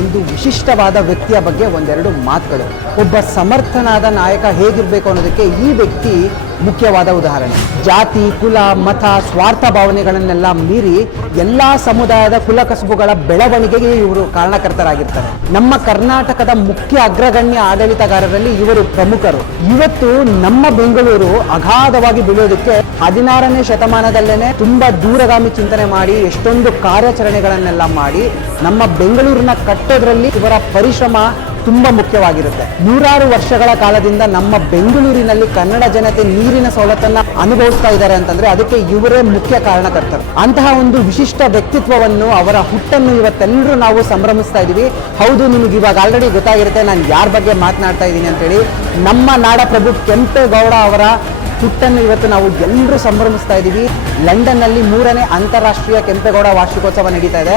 ಒಂದು ವಿಶಿಷ್ಟವಾದ ವ್ಯಕ್ತಿಯ ಬಗ್ಗೆ ಒಂದೆರಡು ಮಾತುಗಳು. ಒಬ್ಬ ಸಮರ್ಥನಾದ ನಾಯಕ ಹೇಗಿರಬೇಕು ಅನ್ನೋದಕ್ಕೆ ಈ ವ್ಯಕ್ತಿ ಮುಖ್ಯವಾದ ಉದಾಹರಣೆ. ಜಾತಿ, ಕುಲ, ಮತ, ಸ್ವಾರ್ಥ ಭಾವನೆಗಳನ್ನೆಲ್ಲ ಮೀರಿ ಎಲ್ಲ ಸಮುದಾಯದ ಕುಲ ಕಸುಬುಗಳ ಬೆಳವಣಿಗೆಗೆ ಇವರು ಕಾರಣಕರ್ತರಾಗಿರ್ತಾರೆ. ನಮ್ಮ ಕರ್ನಾಟಕದ ಮುಖ್ಯ ಅಗ್ರಗಣ್ಯ ಆಡಳಿತಗಾರರಲ್ಲಿ ಇವರು ಪ್ರಮುಖರು. ಇವತ್ತು ನಮ್ಮ ಬೆಂಗಳೂರು ಅಗಾಧವಾಗಿ ಬೆಳೆಯೋದಕ್ಕೆ 16ನೇ ಶತಮಾನದಲ್ಲೇನೆ ತುಂಬಾ ದೂರಗಾಮಿ ಚಿಂತನೆ ಮಾಡಿ ಎಷ್ಟೊಂದು ಕಾರ್ಯಾಚರಣೆಗಳನ್ನೆಲ್ಲ ಮಾಡಿ ನಮ್ಮ ಬೆಂಗಳೂರನ್ನ ಕಟ್ಟೋದ್ರಲ್ಲಿ ಇವರ ಪರಿಶ್ರಮ ತುಂಬಾ ಮುಖ್ಯವಾಗಿರುತ್ತೆ. ನೂರಾರು ವರ್ಷಗಳ ಕಾಲದಿಂದ ನಮ್ಮ ಬೆಂಗಳೂರಿನಲ್ಲಿ ಕನ್ನಡ ಜನತೆ ನೀರಿನ ಸವಲತ್ತನ್ನ ಅನುಭವಿಸ್ತಾ ಇದ್ದಾರೆ ಅಂತಂದ್ರೆ ಅದಕ್ಕೆ ಇವರೇ ಮುಖ್ಯ ಕಾರಣಕರ್ತರು. ಅಂತಹ ಒಂದು ವಿಶಿಷ್ಟ ವ್ಯಕ್ತಿತ್ವವನ್ನು, ಅವರ ಹುಟ್ಟನ್ನು ಇವತ್ತೆಲ್ಲರೂ ನಾವು ಸಂಭ್ರಮಿಸ್ತಾ ಇದೀವಿ. ಹೌದು, ನಿಮಗೆ ಇವಾಗ ಆಲ್ರೆಡಿ ಗೊತ್ತಾಗಿರುತ್ತೆ ನಾನು ಯಾರ ಬಗ್ಗೆ ಮಾತನಾಡ್ತಾ ಇದ್ದೀನಿ ಅಂತೇಳಿ. ನಮ್ಮ ನಾಡಪ್ರಭು ಕೆಂಪೇಗೌಡ ಅವರ ಹುಟ್ಟನ್ನು ಇವತ್ತು ನಾವು ಎಲ್ಲರೂ ಸಂಭ್ರಮಿಸ್ತಾ ಇದ್ದೀವಿ. ಲಂಡನ್ನಲ್ಲಿ 3ನೇ ಅಂತಾರಾಷ್ಟ್ರೀಯ ಕೆಂಪೇಗೌಡ ವಾರ್ಷಿಕೋತ್ಸವ ನಡೀತಾ ಇದೆ.